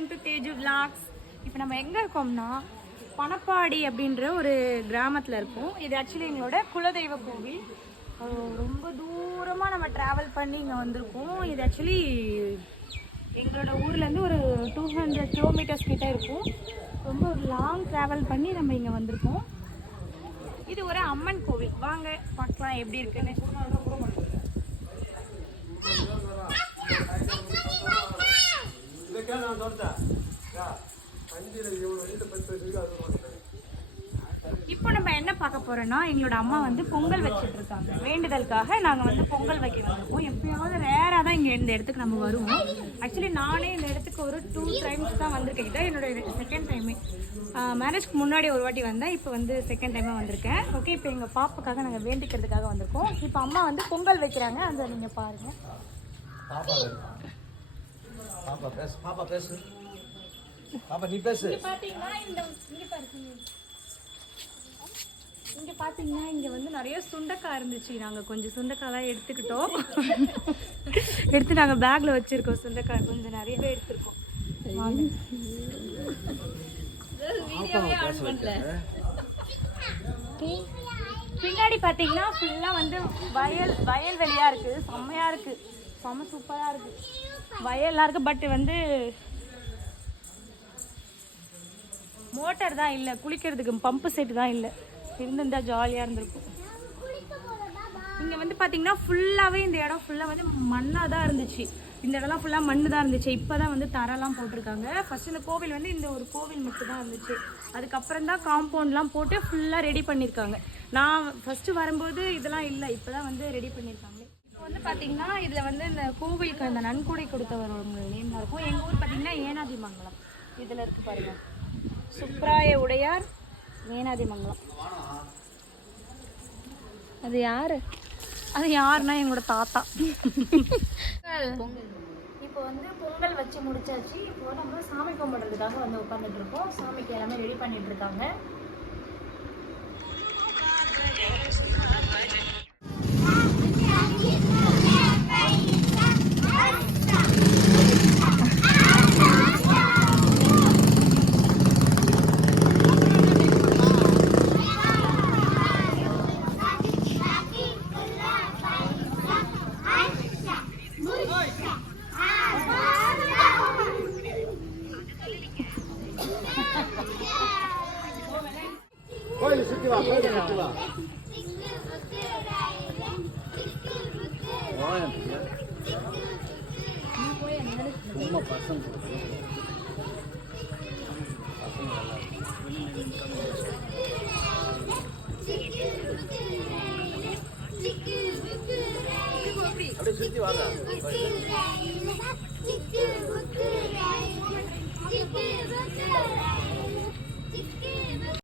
Welcome to Teju vlogs. இப்போ நம்ம எங்கே இருக்கோம்னா பணப்பாடி அப்படின்ற ஒரு கிராமத்தில் இருக்கோம். இது ஆக்சுவலி எங்களோட குலதெய்வ கோவில். ரொம்ப தூரமாக நம்ம ட்ராவல் பண்ணி இங்கே வந்திருக்கோம். இது ஆக்சுவலி எங்களோட ஊர்லேருந்து ஒரு 200 கிலோமீட்டர்ஸ் கிட்டே இருக்கும். ரொம்ப ஒரு லாங் ட்ராவல் பண்ணி நம்ம இங்கே வந்திருக்கோம். இது ஒரு அம்மன் கோவில். வாங்க பார்க்கலாம் எப்படி இருக்குன்னு. இப்போ நம்ம என்ன பார்க்க போறோம்னா, எங்களோட அம்மா வந்து பொங்கல் வச்சுட்டு இருக்காங்க. வேண்டுதலுக்காக நாங்கள் வந்து பொங்கல் வைக்க வந்திருக்கோம். எப்பயாவது ரேராக தான் இங்கே இந்த இடத்துக்கு நம்ம வருவோம். ஆக்சுவலி நானே இந்த இடத்துக்கு ஒரு 2 டைம்ஸ் தான் வந்திருக்கேன். இதான் என்னோட செகண்ட் டைமே. மேரேஜ்க்கு முன்னாடி ஒரு வாட்டி வந்தேன், இப்போ வந்து செகண்ட் டைமாக வந்திருக்கேன். ஓகே, இப்போ எங்கள் பாப்பாக்காக நாங்கள் வேண்டிக்கிறதுக்காக வந்திருக்கோம். இப்போ அம்மா வந்து பொங்கல் வைக்கிறாங்க, அதை நீங்கள் பாருங்கள். இங்கே பார்த்தீங்கன்னா இங்கே வந்து நிறைய சுண்டைக்காய் இருந்துச்சு. நாங்கள் கொஞ்சம் சுண்டைக்காய்லாம் எடுத்துக்கிட்டோம். எடுத்து நாங்கள் பேக்கில் வச்சுருக்கோம். சுண்டைக்காய் கொஞ்சம் நிறையவே எடுத்துருக்கோம். பின்னாடி பார்த்தீங்கன்னா ஃபுல்லாக வந்து வயல்வெளியாக இருக்குது. செம்மையாக இருக்குது, செம்ம சூப்பராக இருக்குது, வயல்லாம் இருக்குது. பட் வந்து மோட்டர் தான் இல்லை, குளிக்கிறதுக்கு பம்பு செட்டு தான் இல்லை. இருந்திருந்தால் ஜாலியாக இருந்திருக்கும். இங்கே வந்து பார்த்தீங்கன்னா ஃபுல்லாகவே இந்த இடம் ஃபுல்லாக வந்து மண்ணாக தான் இருந்துச்சு. இந்த இடம்லாம் ஃபுல்லாக மண்ணு தான் இருந்துச்சு. இப்போ தான் வந்து தரெல்லாம் போட்டிருக்காங்க. ஃபஸ்ட் இந்த கோவில் வந்து இந்த ஒரு கோவில் மட்டும் தான் இருந்துச்சு. அதுக்கப்புறம் தான் காம்பவுண்ட்லாம் போட்டு ஃபுல்லாக ரெடி பண்ணியிருக்காங்க. நான் ஃபஸ்ட்டு வரும்போது இதெல்லாம் இல்லை, இப்போ தான் வந்து ரெடி பண்ணியிருக்காங்க. இப்போ வந்து பார்த்தீங்கன்னா இதில் வந்து இந்த கோவிலுக்கு அந்த நன்கொடை கொடுத்தவரோட நேம் இருக்கும். எங்கள் ஊர் பார்த்தீங்கன்னா ஏனாதிமங்கலம். இதில் இருக்குது பாருங்கள், சுப்ராய உடையார் ஏனாதிமங்கலம். அது யாரு? அது யாருன்னா எங்களோட தாத்தா. இப்போ வந்து பொங்கல் வச்சு முடிச்சாச்சு. இப்போ நம்ம சாமி கும்பிட்றதுக்காக வந்து உட்காந்துட்டு இருக்கோம். சாமிக்கு எல்லாமே ரெடி பண்ணிட்டு இருக்காங்க.